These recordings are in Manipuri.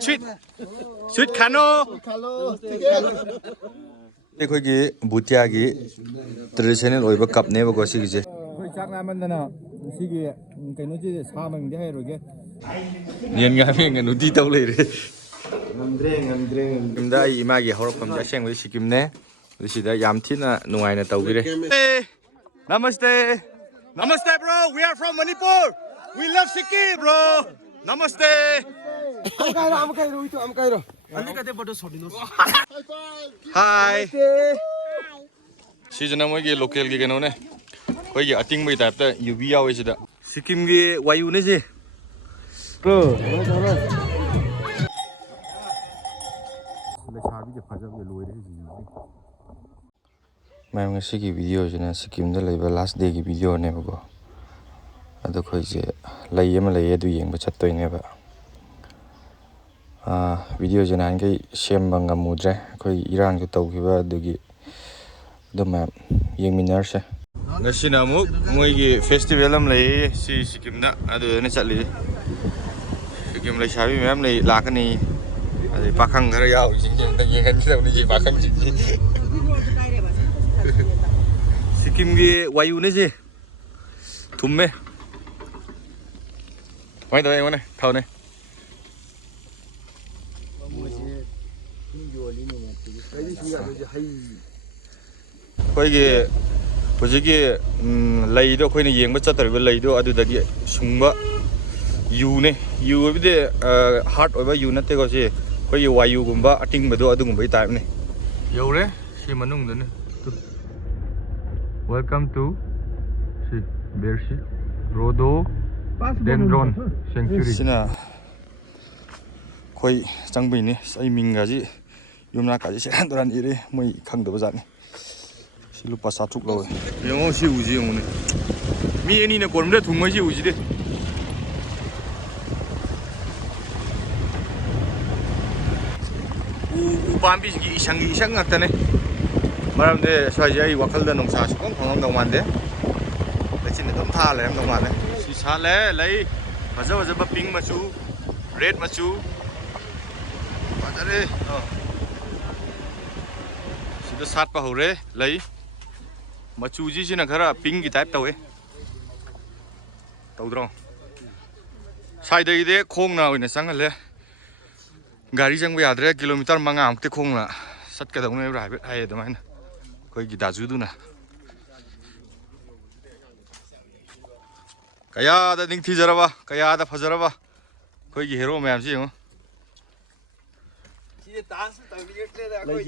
स्वीट खानो अखोगी भूतिया की ट्रेडिशनल ओइबा कपनेबको सिगिजे अखोई चाक नामंदना सिगी कइनोजी सामंगदे हायरोगे yen ga me nganu di taw leire kimda imagi horokam ja sengwe sikimne sida yam thina nuaina tawbire namaste namaste bro we are from Manipur we love Sikkim bro namaste am kairo hi sijana moi ge local ge geno ne koi ge ating bai type ta UV yawe sida Sikkim ge wayu ne ji bro मैं ngasi ki video jina Sikkim da laiba last day ki video ne ba ado khoi je lai ama lai adu yeng ba chattoi ne ba video jina an kai shem ba ngamudre khoi irang ju tau ki ba adugi do ma yeng minar se ngasi na mu moi gi festival am lai si Sikkim da adu ne chatli Sikkim lai shabi mem lai lakani ade pakhang gar yaw jing jing ta yeng kan ni ji pakhang ji Sikkim की वायु ने जी तुम में वहीं तो है वो ने थाव ने कोई के पुजी के लई दो कोई ने येंग बच्चा तरबे लई दो अदु दगी सुंबा यू ने यू भी दे हार्ट ओबा यू नते को जी कोई वायु गुंबा अटिंग बदो अदु गुंबा टाइप ने यौरे सी मनुंग दने Welcome to Bershi Rhododendron Sanctuary. Sina koi changbi ni sai minga ji yumna ka ji seran doran ire moi khang do bazat ni. Si lupa satuk lo. Yongo si uji yong ni. Mi ani na kormde thungma si uji de. U bambi gi isang ngakta ne. Maramde swajai wakalda nongsa sukong khongam dong mande lechin dom tha le dong mande si sa le lai baja baja ba pink machu red machu bajare sida sat pa hore lai machu ji sina khara pink gi type tawe tawdrong sai dai de khong na oina sang le gari jang ba yadre kilometer manga amte khong na sat ka dong ne rai ai do mai कोई गिदा जुदू ना कया दा निंग थी जरबा कया दा फजरबा कोई गी हीरो मैम जी हो सी डांस तबियते दा कोई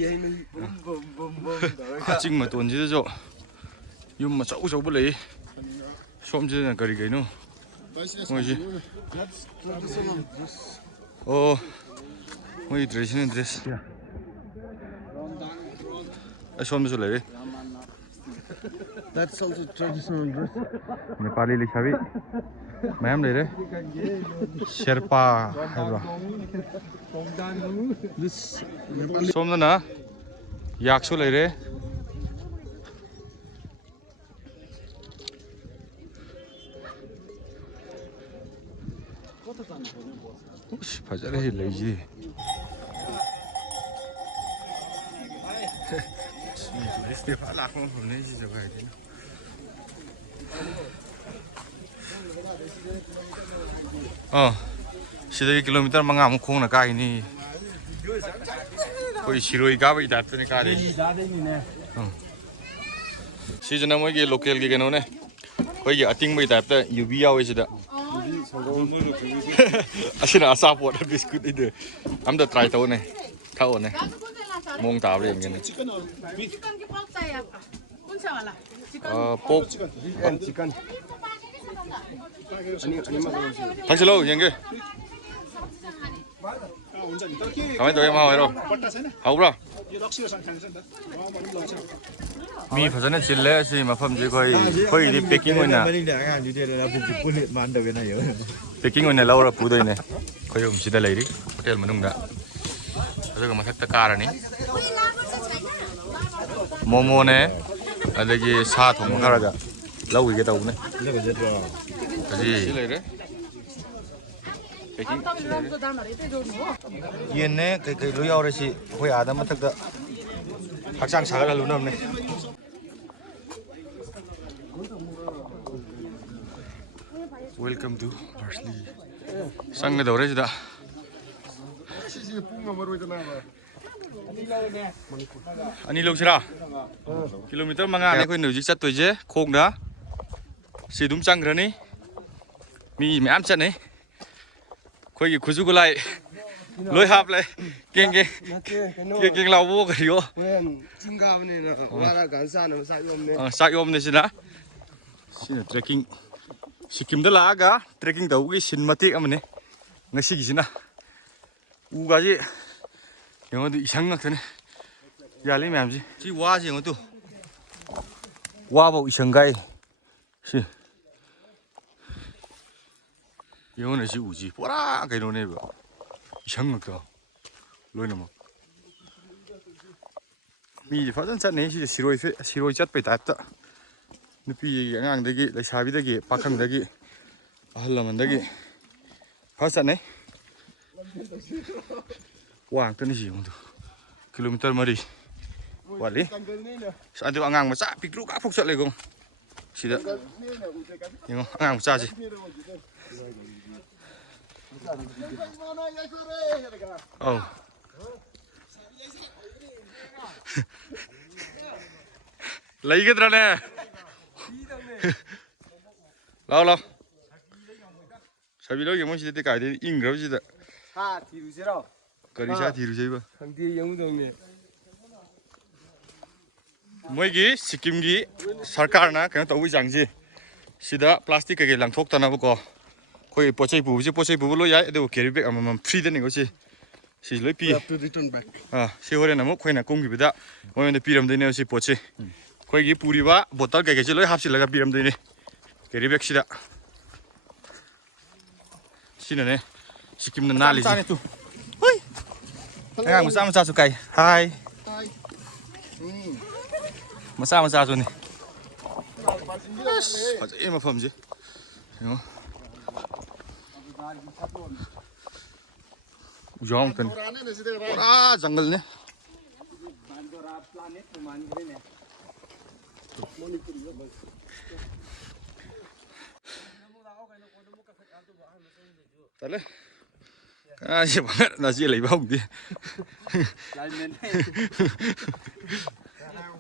बम बम बम बम चिंग म तोन जी जो युम म चौ चौ बलै सोम जी ना करी गइनो मोइ जी ओ मोइ traditional dress Ashom so lere. That's also traditional dress. Nepali likhabi. Ma'am lere. Sherpa hebra. This Somna na yakso lere. Ush, fajare hi leji. Este fala com o Ney de jogar aqui. Sida kilometer manga mu khong na kai ni. Koi shiroi ga bai dat ne ka de. Sijana moi ge local ge geno ne. Koi ge ating bai dat ta UV yawe sida. Asina asa pot biscuit ide. Am da try taw ne. Thao ne. Mong tao lên cái này. Pork. chicken. Thằng xin lỗi, cái. Cảm ơn tụi em hỏi rồi. Hậu rồi. Mi phải nói chuyện lẽ gì mà phẩm gì coi đi packing rồi nè. Packing rồi nè lâu rồi phụ đây nè. Coi ông chỉ đã lấy đi. Hotel mà nung đã. Rồi cái mặt thắc ca rồi nè. Momo nè. Adagi sa thong khara da. Lâu cái tàu nè. Cái gì? ꯌꯦꯟꯅꯦ ꯀꯩ ꯂꯣꯏ ꯌꯥꯎꯔꯦ ꯁꯤ ꯑꯩꯈꯣꯏ ꯑꯥꯗ ꯃꯊꯛꯇ ꯍꯛꯆꯥꯡ ꯁꯥꯒꯠꯍꯜꯂꯨꯅꯕꯅꯦ ꯋꯦꯜꯀꯝ ꯇꯨ ꯕꯔꯁꯂꯤ ꯆꯪꯒꯗꯧꯔꯦ ꯁꯤꯗ ꯑꯅꯤ ꯂꯧꯁꯤꯔꯥ ꯀꯤꯂꯣꯃꯤꯇꯔ 5ꯅꯦ ꯑꯩꯈꯣꯏꯅ ꯍꯧꯖꯤꯛ ꯆꯠꯇꯣꯏꯁꯦ ꯈꯣꯡꯅ ꯁꯤ ꯑꯗꯨꯝ ꯆꯪꯈ꯭ꯔꯅꯤ ꯃꯤ ꯃꯌꯥꯝ ꯆꯠꯅꯩ ꯑꯩꯈꯣꯏꯒꯤ ꯈꯨꯠꯁꯨ ꯈꯨꯠꯂꯥꯏ ꯂꯣꯏ ꯍꯥꯞꯂꯦ ꯀꯦꯡ ꯂꯥꯎꯕ ꯀꯔꯤꯌꯣ ꯆꯥꯛ ꯌꯣꯝꯅꯦ ꯁꯤꯅ ꯇ꯭ꯔꯦꯛꯀꯤꯡ ꯁꯤꯀꯤꯝꯗ ꯂꯥꯛꯑꯒ ꯇ꯭ꯔꯦꯛꯀꯤꯡ ꯇꯧꯕꯒꯤ ꯁꯤꯟ ꯃꯇꯦꯛ ꯑꯃꯅꯤ ꯉꯁꯤꯒꯤꯁꯤꯅ ꯎꯒꯥꯁꯤ ꯌꯦꯡꯉꯣ ꯏꯁꯪ ꯉꯥꯛꯇꯅꯦ ꯌꯥꯜꯂꯤ ꯃꯌꯥꯝꯁꯤ ꯁꯤ ꯋꯥꯁꯤ ꯌꯦꯡꯉꯣ ꯇꯨ ꯋꯥꯐꯧ ꯏꯁꯪ ꯀꯥꯏ ꯁꯤ ꯌꯦꯡꯉꯣꯅꯦ ꯁꯤ 우지 ꯄꯨꯔꯥ ꯀꯩꯅꯣꯅꯦꯕ 이상 ꯉꯛꯇ ꯂꯣꯏꯅꯃꯛ ꯃꯤꯗꯤ ꯐꯖꯅ ꯆꯠꯅꯩ ꯁꯤꯗ ꯁꯤꯔꯣꯏ ꯆꯠꯄꯩ ꯇꯥꯏꯞꯇ ꯅꯨꯄꯤꯗꯒꯤ ꯑꯉꯥꯡꯗꯒꯤ ꯂꯩꯁꯥꯕꯤꯗꯒꯤ ꯄꯥꯈꯪꯗꯒꯤ ꯑꯍꯜ ꯂꯃꯟꯗꯒꯤ ꯐꯖ ꯆꯠꯅꯩ ꯋꯥ ꯉꯥꯛꯇꯅꯤ ꯁꯤ ꯌꯦꯡꯉꯣ ꯀꯤꯂꯣꯃꯤꯇꯔ 3 ꯋꯥꯠꯂꯤ ꯑꯗꯨ ꯑꯉꯥꯡ ꯃꯆꯥ ꯄꯤꯛꯇ꯭ꯔꯨ ꯀꯥꯐꯧ ꯆꯠꯂꯦꯀꯣ sida yung ang saji oh lấy cái ra nè lao lao sao bị đó giống như thế cái đấy in rồi gì đó ha thì đủ chưa đâu cái đi xa thì đủ chưa ba thằng kia giống đâu nhỉ mấy cái Sikkim cái सरकार ना cái nó tàu giang gì sida plastic cái lăng thốc tana boko khoi pochai bu lo yai do carry bag amam free de nego si loi pi to return back si hore na mo khoi na kong gi bida mo ne piram de ne si poche khoi gi puri ba bottle cái si loi hap si laga piram de ne carry bag sida sina ne Sikkim na li ji hoi ang ma sa su kai hi ma sa su ni fazai mafam ji Jong kan pura jungle ne tale ka si banget na si lai bong di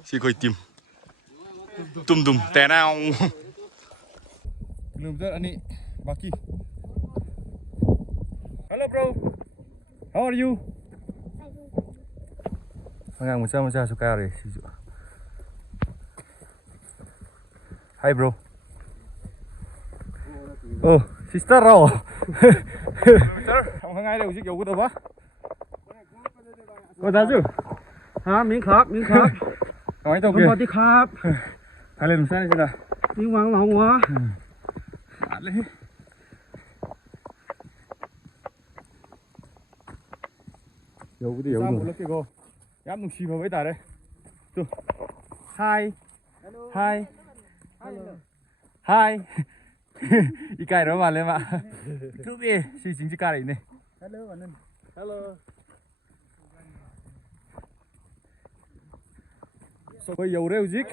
si koi tim tum tè nào kilometer ani baki hello bro how are you ngang một suka rồi hi bro oh sister rồi không ngay đâu chứ kiểu của tôi quá có ra chứ hả miếng khóc nói tao không có tí khóc hai lần sai chưa nào miếng ngoan mà không quá lên dầu cái dầu rồi cái cô dám nung xì vào với ta đây tu hi đi cài đó mà lên mà cứ đi xì chính chỉ cài này hello anh hello so dầu rêu zik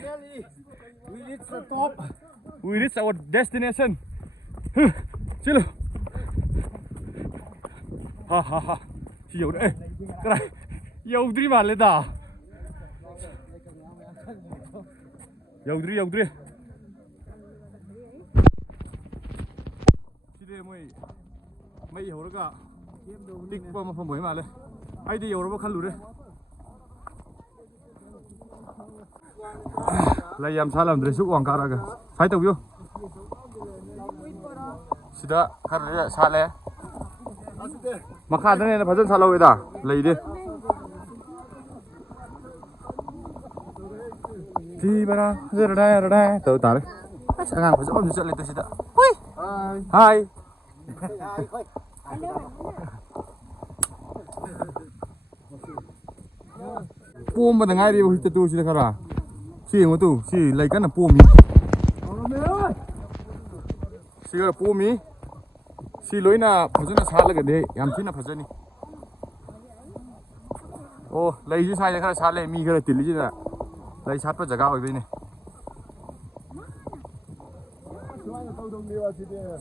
we reach the top we reach our destination chill ha chỉ dầu đấy cái này dầu đi mà lên ta dầu đi chỉ để mấy dầu đó cả tích qua một phần mới mà lên ai đi dầu đó khăn lụt đấy lấy em sao làm để xúc quảng cáo ra kìa phải tàu vô sida khăn đấy sát lẽ mà khăn thế này là phải dân sát lâu vậy ta lấy đi đi mà ra đây tàu tả đấy sang hàng phải dẫm mình dẫn lên tới sida hi buông mà thằng ai đi vào tu sida khara si mà tu si lấy cái là buông mi si là buông mi ꯁꯤ ꯂꯣꯏꯅ ꯐꯖꯅ ꯁꯥꯠꯂꯒꯗꯤ ꯌꯥꯝ ꯊꯤꯅ ꯐꯖꯅꯤ ꯑꯣ ꯂꯩꯁꯤ ꯁ꯭ꯋꯥꯏꯗ ꯈꯔ ꯁꯥꯠꯂꯦ ꯃꯤ ꯈꯔ ꯇꯤꯜꯂꯤꯁꯤꯗ ꯂꯩ ꯁꯥꯠꯄ ꯖꯒꯥ ꯑꯣꯏꯕꯩꯅꯦ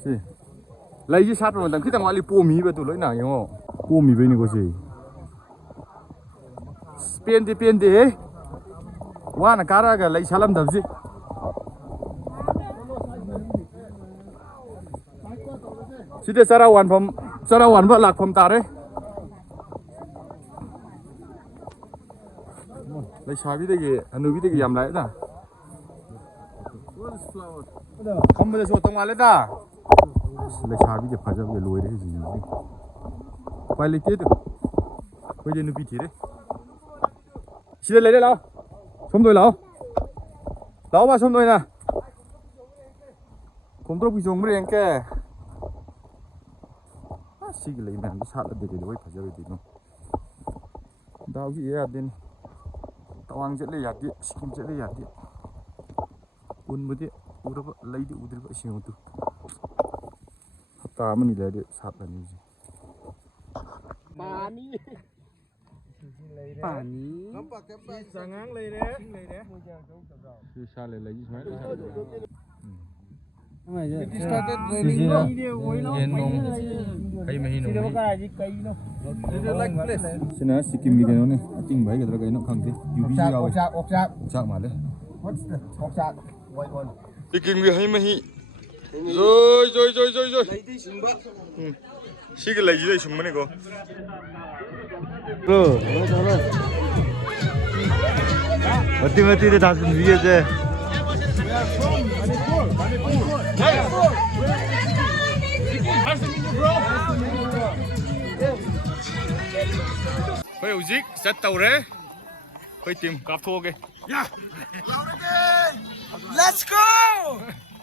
ꯁꯤ ꯂꯩꯁꯤ ꯁꯥꯠꯄ ꯃꯇꯝ ꯈꯤꯇꯪ ꯋꯥꯠꯂꯤ ꯄꯣꯝꯃꯤꯕꯗꯨ ꯂꯣꯏꯅ ꯌꯦꯡꯉꯣ ꯄꯣꯝꯃꯤꯕꯩꯅꯤꯀꯣ ꯁꯤ ꯄꯦꯟꯗꯦ ꯋꯥꯅ ꯀꯥꯔꯛꯑꯒ ꯂꯩ ꯁꯥꯠꯂꯝꯗꯕꯁꯤ ꯁꯤꯗ ꯆꯔꯥ ꯋꯥꯟꯕ ꯂꯥꯛꯐꯝ ꯇꯥꯔꯦ ꯂꯩꯁꯥꯕꯤꯗꯒꯤ ꯍꯅꯨꯕꯤꯗꯒꯤ ꯌꯥꯝ ꯂꯥꯛꯑꯦꯗ ꯐꯝꯕꯗꯁꯨ ꯇꯣꯡꯉꯥꯜꯂꯦꯗ ꯂꯩꯁꯥꯕꯤꯁꯦ ꯐꯖꯕꯁꯦ ꯂꯣꯏꯔꯦ ꯍꯧꯖꯤꯛ ꯎꯄꯥꯏ ꯂꯩꯇꯦ ꯑꯩꯈꯣꯏꯗꯤ ꯅꯨꯄꯤ ꯊꯤꯔꯦ ꯁꯤꯗ ꯂꯩꯔꯦ ꯂꯥꯛꯑꯣ ꯁꯣꯝꯗ ꯂꯥꯛꯑꯣ ꯕꯥ ꯁꯣꯝꯗ ꯑꯣꯏꯅ ꯈꯣꯝꯗ꯭ꯔꯣꯛꯄꯤ ꯆꯣꯡꯕ꯭ꯔꯥ ꯌꯦꯡꯀꯦ ꯁꯤꯒꯤ ꯂꯩ ꯃꯌꯥꯝꯁꯤ ꯁꯥꯠꯂꯗꯤ ꯀꯩꯗꯧꯕꯩ ꯐꯖꯔꯣꯏꯗꯣꯏꯅꯣ ꯗꯥꯎꯁꯤ ꯌꯥꯗꯦꯅꯤ ꯇꯋꯥꯡ ꯆꯠꯂꯦ ꯌꯥꯗꯦ ꯁꯤꯀꯤꯝ ꯆꯠꯂꯦ ꯌꯥꯗꯦ ꯎꯟꯕꯨꯗꯤ ꯎꯔꯕ ꯂꯩꯗꯤ ꯎꯗ꯭ꯔꯤꯕ ꯏꯁꯤꯡꯗꯨ ꯍꯞꯇꯥ ꯑꯃꯅꯤ ꯂꯩꯔꯗꯤ ꯁꯥꯠꯂꯅꯤ ꯍꯧꯖꯤꯛ Pani. ꯆꯉꯥꯡ ꯂꯩꯔꯦ ꯁꯤ ꯁꯥꯠꯂꯦ ꯂꯩꯁꯤ ꯁꯨꯃꯥꯏꯅ ꯍꯩ ꯃꯍꯤ ꯁꯤꯅ ꯁꯤꯀꯤꯝꯒꯤ ꯀꯩꯅꯣꯅꯦ ꯑꯇꯤꯡꯕ ꯍꯥꯏꯒꯗ꯭ꯔꯥ ꯀꯩꯅꯣ ꯈꯪꯗꯦ ꯌꯨꯕꯤꯁꯨ ꯌꯥꯎꯋꯦ ꯑꯣꯛꯆꯥꯛ ꯃꯥꯜꯂꯦ ꯁꯤꯀꯤꯝꯒꯤ ꯍꯩ ꯃꯍꯤ ꯖꯣꯏ 시글 레이즈에 숨문이고. 어디 다 준비해제. 거의 우직 셋다우래. 거의 팀 갑토게. 야. Let's go!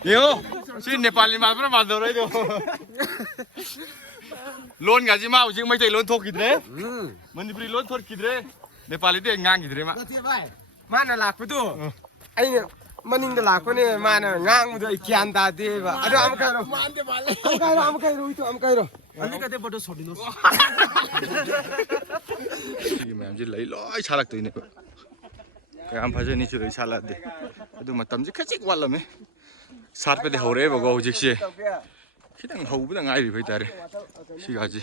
Yo, si Nepali mà bắt đầu đấy đâu. Lôn cả gì mà, chứ mấy thầy lôn thốt kì thế. Mình đi lôn thốt kì thế. Nepali thì ngang kì thế mà. Mà nó lạc với tôi. Anh mình nhìn lạc với này mà nó ngang với tôi kian ta đi và. À đâu am cái rồi. Am cái rồi. Anh cái đấy bắt đầu sốt đi nó. Gì mà em chỉ lấy lỗi xa lạc tụi này. Cái am phải chơi ní chơi xa lạc đi. Tôi mà tầm chỉ khách chích quan lắm ấy. sát bên đây hầu đấy vào gầu dịch gì khi đang hầu bên ngay thì phải tới đây xí gà gì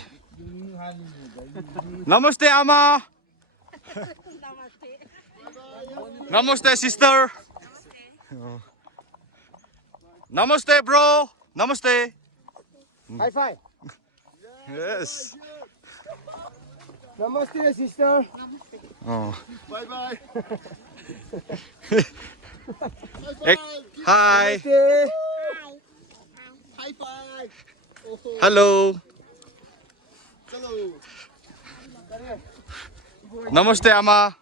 Namaste ama Namaste sister Namaste bro Namaste High five. yes Namaste sister. oh Bye bye. hi High five. hello Hello. Namaste ama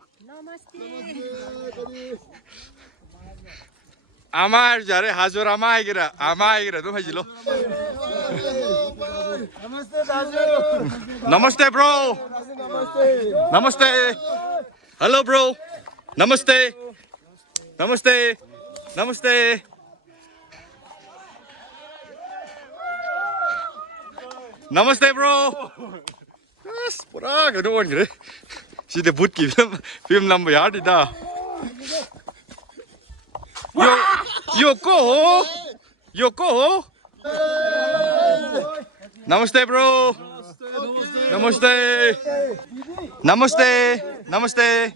ama jare hazur ama aigera tu hajilo Namaste Daju. Namaste bro Namaste hello bro Namaste Namaste Namaste Namaste bro yes pura cái đồ gì đấy chỉ để bút kịp phim làm bài đi da Yoko Namaste bro Namaste Namaste Namaste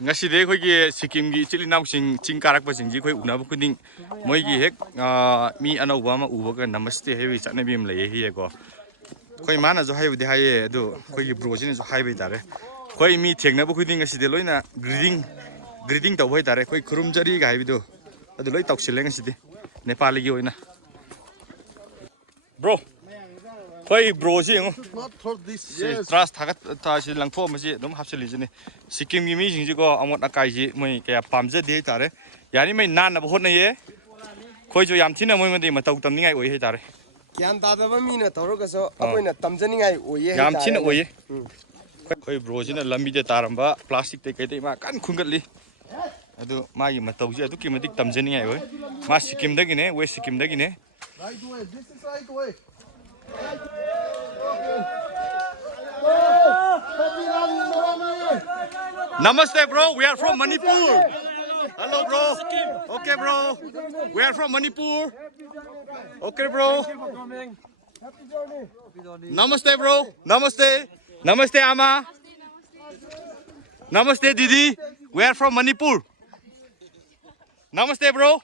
ngasi de khoi gi sikkim gi chili nam sing ching karak pa sing ji khoi una bu kuding moi gi hek mi anau ba ma u ba ka namaste hewi chane bim le hi ko khoi mana jo hayu de haye do khoi gi bro jin jo hai bai tare khoi mi thengna bu kuding ngasi de loina greeting taw bai tare khoi khurum jari ga hai do adu loi tok sileng ngasi de nepali gi oina bro khoi bro ji ngo Not for this. trust thagat ta si langpho ma si dum hapseli jini sikkim gi mi jing ji ko amot akai ji moi kaya pamje de tare yani mai nan na hot na ye khoi jo yam thina moi ma de ma tau tam ni ngai oi he tare Kian ta da ba mi na tawro ka so apoi na tamjani ngai oye. yam thina oi khoi bro ji na lambi de taramba plastic te kai te ma kan khungat li adu ma gi ma tau ji adu ki ma dik tamje ni ngai oi ma sikkim da gi ne we sikkim da gi ne Right way. This is right way. Namaste, bro. We are from Manipur. Hello, bro. Okay, bro. We are from Manipur. Okay, bro. Namaste, bro. Namaste. Namaste, Ama. Namaste, Didi. We are from Manipur. Namaste, bro.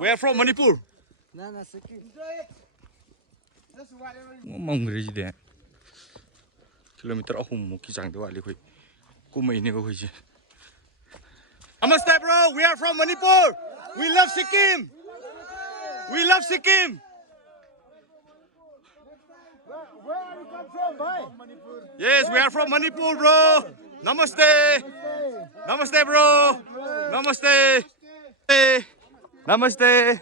We are from Manipur. Kilometer ahum ki jang de wali khoi. Kumai ne ko khoi je. Namaste, bro. We are from Manipur. We love Sikkim. We love Sikkim. Where are you come from, bhai? Yes, we are from Manipur, bro. Namaste. Namaste, bro. Namaste. Namaste.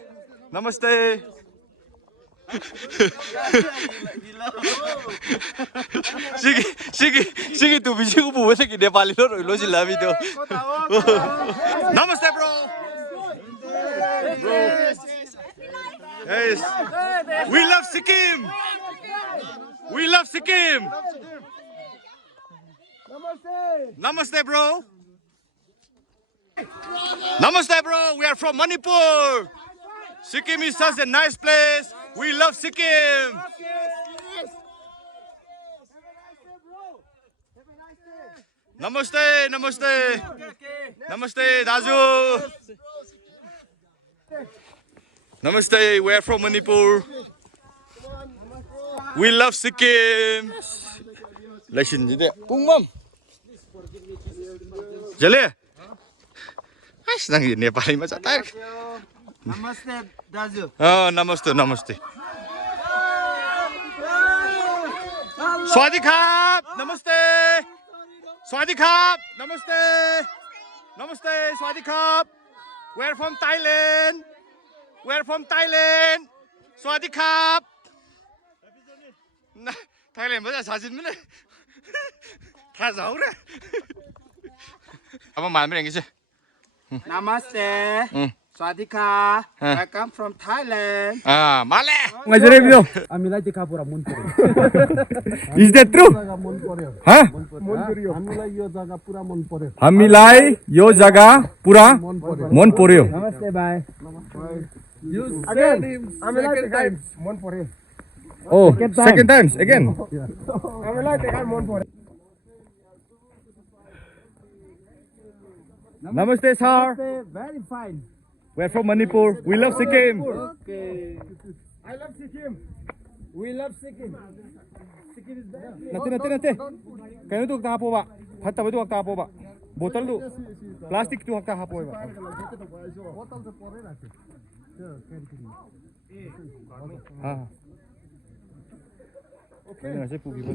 Namaste. Sigi tu biji ko buwa sa kine pali lo sila video. Namaste, bro. Yes. We love Sikkim. We love Sikkim. Namaste, bro. Namaste, bro. We are from Manipur. Sikkim is such a nice place. We love Sikkim. Namaste, namaste. Namaste, Daju. Namaste. We are from Manipur. We love Sikkim. Listen to that. Pung mom. Jale. As nang Nepali macam tak. Namaste, Daju. Oh, namaste, namaste. Swadikap. Namaste. Swadikap. Namaste. Namaste. Swadikap. We're from Thailand. We're from Thailand. Swadikap. Thailand bây giờ sao xin mới tha giấu đấy. Ông mà mấy cái gì? Namaste. Swadika. I come from Thailand. À, má lẹ. Ngay dưới đây video. Amilai tika pura mon pore. Is that true? Mon pore. Huh? Amilai yo jaga pura mon pore. Hamilai yo jaga pura mon poryo. Namaste bye. Again. Amilai tika mon pore. Oh, second times again. Amilai tika mon pore. Namaste, sir. Very fine. We're from Manipur. We love Sikkim. Okay. I love Sikkim. We love Sikkim. Sikkim is very. Nate. Kayo tu hakta hapo ba? Hatta ba tu hakta hapo ba? Botol tu. Plastic tu hakta hapo ba?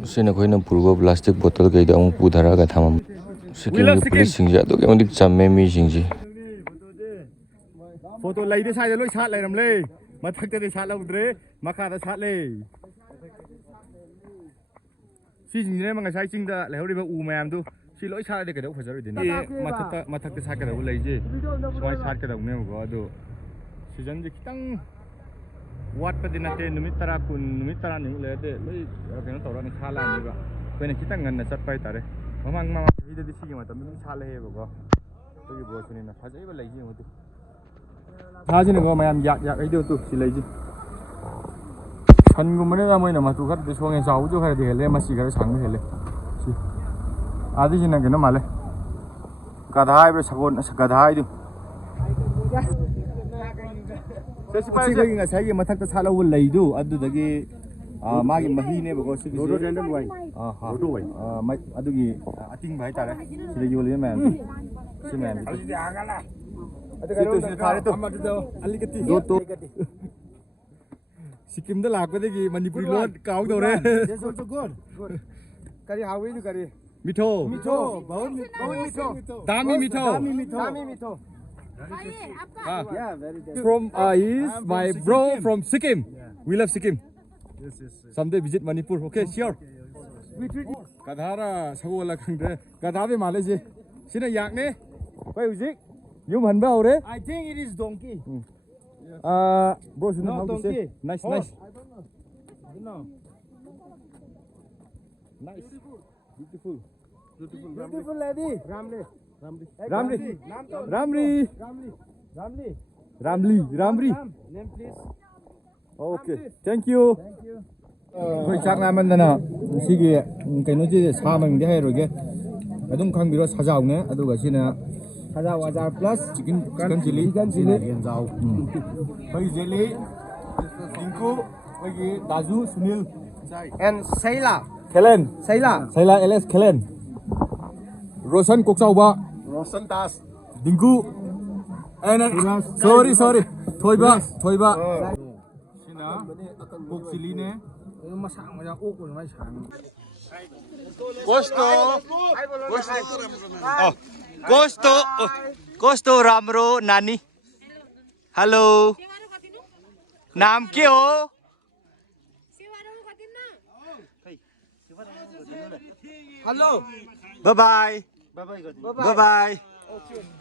Sina koi na purgo plastic botol kai da amu pudhara ka thamam. Sikkim ki police singja to ke madik chamme mi singji. Photo lai de sai loi chat lai ram le. Mathak te chat lau dre makha da chat le. Si jing ne manga sai ching da lai hori ba u mayam tu si loi chat de ka dau phajar de ni. Mathak te chat ka dau lai je. Swai chat ka dau ne go ado. Season ji kitang wat pa din natin numit tara ni le de loi keno tawra ni khala ni ba. Pene kitang ngan na chat pai tare. Mamang mama video di sigi mata min chala he ba go. To gi bo suni na phajai ba lai ji mo tu. Tha ji ne go mayam yak ai do tu si lai ji. Khan gu mane ga moi na ma tu khat de song e sau ju kha de hele ma si ga sang hele. Si. Adi ji na ke na male. Gadhai ba sagon gadhai du. Se pai se nga sai gi mathak ta chala ul lai du adu da gi मागी मही ने बको सिगी Rhododendron white. हां रोडो Y mai adugi ating bai tare sida yole man si man Alidi agala. itu si thare to Amadu do alikati. do to Sikkim da lak de gi manipuri lo kaung do re That's also good. Good. Kari how are you kari? mitho Mitho. Bahut mitho. dami mitho Dami mitho. Dami mitho. Yeah, very good. from is my bro from Sikkim. We love Sikkim. Yes. Someday visit Manipur. Okay, sure. Gadhara sagola khangde. Gadha be male je. Sina yak ne. Pai uzik. Yum han ba ore. I think it is donkey. Bro, sina No, how to say? donkey. Nice. Horse. now. Nice. Beautiful. Beautiful lady. Ramli. Name please. Okay. Thank you. ꯑꯩꯈꯣꯏ ꯆꯥꯛ ꯂꯥꯝꯃꯟꯗꯅ ꯁꯤꯒꯤ ꯀꯩꯅꯣꯁꯤ ꯁꯥ ꯃꯃꯤꯡꯗꯤ ꯍꯥꯏꯔꯣꯏꯒꯦ ꯑꯗꯨꯝ ꯈꯪꯕꯤꯔꯣ ꯁꯖꯥꯎꯅꯦ ꯑꯗꯨꯒ ꯁꯤꯅ ꯁꯖꯥꯎ ꯑꯆꯥꯔ ꯄ꯭ꯂꯁ ꯆꯤꯀꯟ ꯆꯤꯂꯤ ꯌꯦꯟꯖꯥꯎ ꯑꯩꯈꯣꯏ ꯖꯦꯂꯤ ꯗꯤꯡꯀꯨ ꯑꯩꯈꯣꯏꯒꯤ ꯗꯥꯖꯨ Sunil And Saila. ꯈꯦꯂꯦꯟ Saila. ꯁꯩꯂꯥ ꯑꯦꯂꯦꯁ ꯈꯦꯂꯦꯟ Roshan ꯀꯣꯛꯆꯥꯎꯕ Roshan Das. Dingko ꯁꯣꯔꯤ ꯊꯣꯏꯕ ꯁꯤꯅ ꯀꯣꯛ ꯆꯤꯂꯤꯅꯦ Masang oak or my sang. Gosto Ramro Nani. Hello. Naam kya ho? Hello. Bye bye. Bye bye.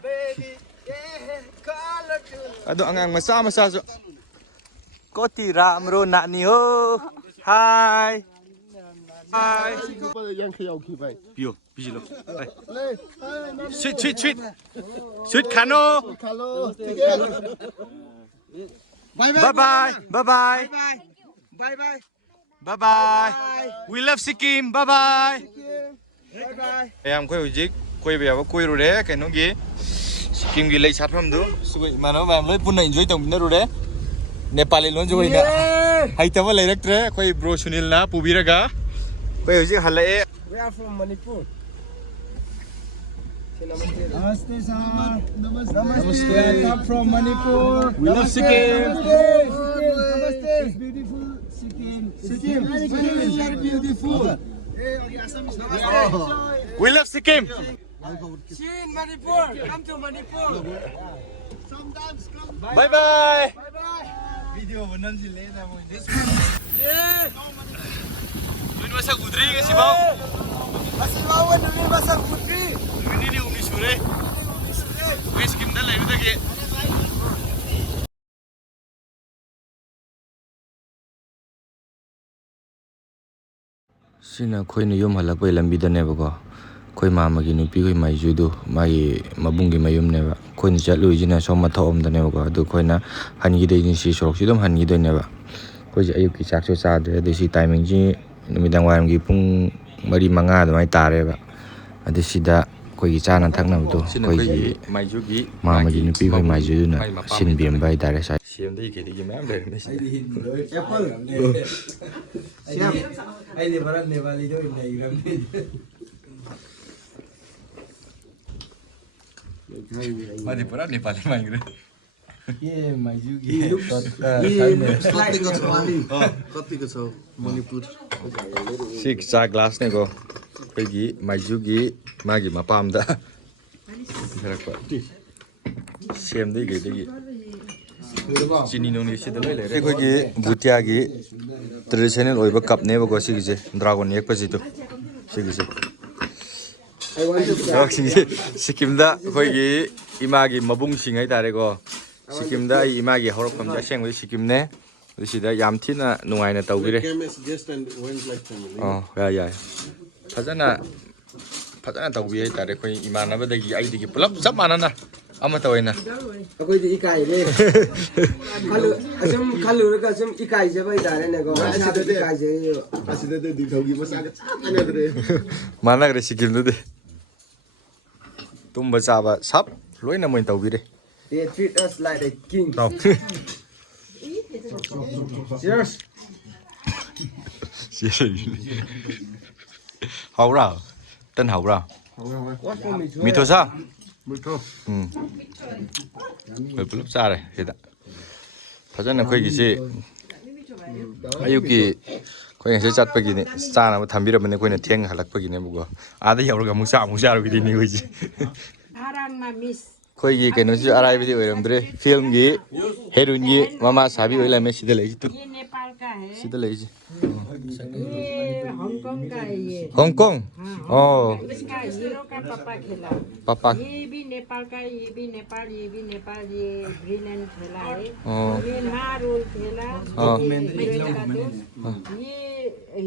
Baby. Ado ang masa so. Koti Ramro Nani ho. Hi. Hi. Pio, bijilo. Sweet Kano. Bye bye. We love Sikkim. Bye bye. Em khoi hujik koi be ba koi ru re kaino gi Sikkim gi lei sat pham du sugoi mano ba loi punna enjoy tong na ru re Nepali lon joi na hai tama lei rak tre koi bro Sunil na pubiraga koi hujik halae. We are from Manipur. Namaste, sir. Namaste. I come from Manipur. We love Sikkim. Namaste. It's beautiful Sikkim. Sikkim is very beautiful. We love Sikkim. See in Manipur. Come to Manipur. Bye bye. Video benar sih lena mau ini. Luin masa gudri ke si bau? Masih mau dulu masa putri. Luin ini uni sure. Wes Sikkim dah lagi dah ke. Sina khoi na yom halak pai lambi da ne ba ko khoi ma ma gi nupi khoi mai ju du ma gi mabung gi mayum ne ba khoi ni chat lu ji na so ma thom da ne ba ko du khoi na han gi de ni si sorok si dom han gi de ne ba khoi ji ayuk ki chak so cha de de si timing ji numidang waram gi pung mari manga da mai tare ba ade si da khoi gi cha na thak na du khoi gi mai ju gi ma ma gi nupi khoi mai ju na sin biem bai tare sa sim de ki gi mam de ne si Apple. Siap. Ini barat Nepali itu Instagram ni. Mari pura Nepali mai gre Ye maju gi. Slide ko Somali. Copy ko so Manipur. Sik cha glass ne ko khoi gi mai ju gi ma gi ma pam da Berak pa sim de gi chini no ni si da le re khoi gi butia gi traditional oiba cup ne ba ko si gi je dragon ek pa ji to si gi je Sikkim da khoi gi ima gi mabung sing ai tare ko Sikkim da ima gi horok pam ja seng Sikkim ne si da yam thina nungai na tau gi re oh ya fajana tau bi ai tare khoi ima na ba da gi ai di gi pulap sab mana na ama tawai na Aku di ikai le. Kalau mereka asam ikai je bai dare ne ko. Asida ikai je. Asida de dikau gi masa ka ana dre. Mana gre Sikkim du de tum ba cha ba sap loi na moi tau bi re They treat us like a king. tau Cheers. hau ra tân hau ra What for me? mi tho sa oi pulap cha re he da fajana khoi gi si ayuki khoi ngai chat pa gi ni cha na tham bi ra bane khoi na theng halak pa gi ne bu go ada yaur ga mu sa ro gi ni hoi ji khoi gi kaino ji arai bi oi ram dre film gi heroine gi mama sabi oi la me si de lai tu Nepal का का है, सीधा ले जी ये हांगकांग का है ये। हांगकांग इसका हीरो का पापा खेला। पापा ये भी नेपाल का, ये भी नेपाल, ये भी नेपाल, ये ग्रीनलैंड खेला है। ये नारोल खेला। ये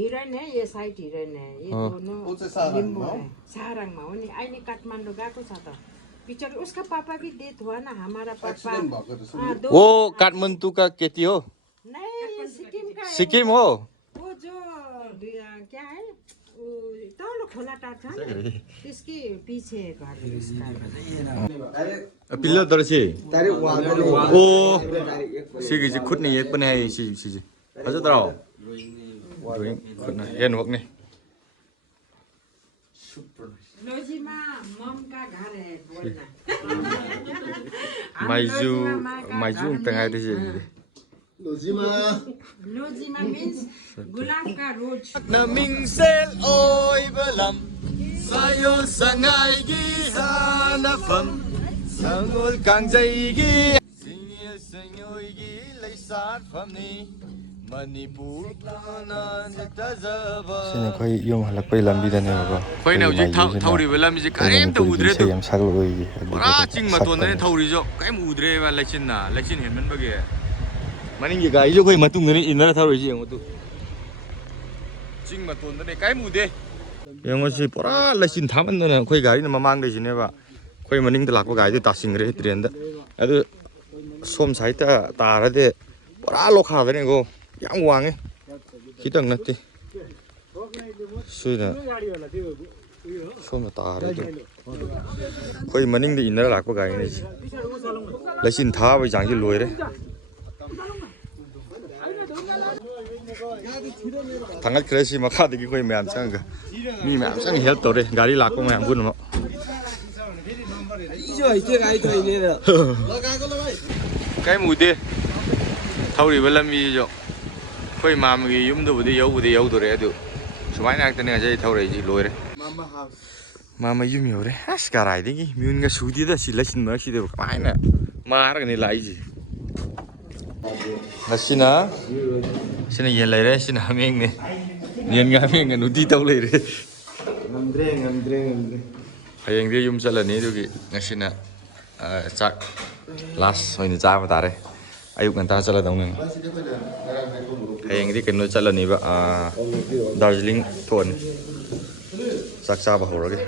हिरोइन है, ये साइड हिरोइन है। ये दोनों लिम्बू है। सारंगमा हो नि, अहिले काठमाडौँ गएको छ त। पिक्चर उसका पापा की डेथ हुआ ना, हमारा पापा। वो काठमांडू का केटी हो नहीं, सिक्किम का है। सिक्किम हो वो जो क्या है, तौलो खोला टार छ नि, त्यसकै पीछे घर है इसका। पिल्लो तर से तारे वागले ओ सिगी जी खुद नहीं एक बने है सी हजुर तर ड्राइङ खुद न हेर्नु भएको नि लोजीमा मम का घर है बोलना। माइजू तंगाई दिसे लोजीमा मीन्स गुलाब का रोज। नमिंगसेल ओइ बलम सायो संगाईगी हानफम संगोल कांगजैगी सिंगिल संयोईगी लैसार फमनी मणिपुर ꯁꯤꯅ ꯑꯩꯈꯣꯏ ꯌꯨꯝ ꯍꯜꯂꯛꯄꯒꯤ ꯂꯝꯕꯤꯗꯅꯦꯕꯀꯣ ꯑꯩꯈꯣꯏꯅ ꯍꯧꯖꯤꯛ ꯊꯧꯔꯤꯕ ꯂꯝꯕꯤꯁꯦ ꯀꯔꯤꯝꯇ ꯎꯗ꯭ꯔꯦ ꯏꯁꯩ ꯌꯥꯝ ꯁꯛꯂꯛꯑꯣꯏ ꯄꯨꯔꯥ ꯆꯤꯡ ꯃꯇꯣꯟꯗꯅꯦ ꯊꯧꯔꯤꯁꯨ ꯀꯔꯤꯝ ꯎꯗ꯭ꯔꯦꯕ ꯂꯩꯆꯤꯟ ꯍꯦꯟꯃꯟꯕꯒꯤ ꯃꯅꯤꯡꯒꯤ ꯒꯥꯔꯤꯁꯨ ꯑꯩꯈꯣꯏ ꯃꯇꯨꯡꯗꯅꯦ ꯏꯟꯅꯔ ꯊꯧꯔꯤꯁꯤ ꯌꯦꯡꯉꯨ ꯇꯨ ꯆꯤꯡ ꯃꯇꯣꯟꯗꯅꯦ ꯀꯔꯤꯝ ꯎꯗꯦ ꯌꯦꯡꯉꯨ ꯁꯤ ꯄꯨꯔꯥ ꯂꯩꯆꯤꯟ ꯊꯥꯃꯟꯗꯅ ꯑꯩꯈꯣꯏ ꯒꯥꯔꯤꯅ ꯃꯃꯥꯡꯗꯩꯁꯤꯅꯦꯕ ꯑꯩꯈꯣꯏ ꯃꯅꯤꯡꯗ ꯂꯥꯛꯄ ꯒꯥꯔꯤꯗꯨ ꯇꯥꯁꯤꯟꯈ꯭ꯔꯦ ꯇ꯭ꯔꯦꯟꯗ ꯑꯗꯨ ꯁꯣꯝ ꯁꯥꯏꯗꯇ ꯇꯥꯔꯗꯤ ꯄꯨꯔꯥ ꯂꯣꯈꯥꯗꯅꯦꯀꯣ ꯌꯥꯝ ꯋꯥꯡꯉꯦ खितंग नते सुना सोम तारे तो कोई मनिंग दे इनर लाको गाय ने लसिन था बे जांगी लोइरे थांगत क्रेसी मखा दगी कोई मैम संग मी मैम संग हेल्प तोरे गाड़ी लाको मैम गुन म इजो इके गाई थइने र लगाको ल भाइ काई मुदे थौरी बलमी जो कोई मामगी यूमदबुदी यौदोरे अदु सुमाइना आक्तने गजै थौरैजी लोइरे मामा यूम यौरे अस गाराइदगी म्युनगा सुदिदा सिलसिन मर्सिदे कमाइना मारगनि लाइजी नसिना सिना येन लैरे सिना हमेंगने येनगा हमेंगा नुदी तौ लैरे ngam dre हयेंगदे यूम चलनी दुगी नसिना चाक लास्ट होइने चाबा तारे अयुक nganta चला दौने हयेंगदि कनो चलनिबा दार्जिलिंग थोन चाक चाबा हौरगे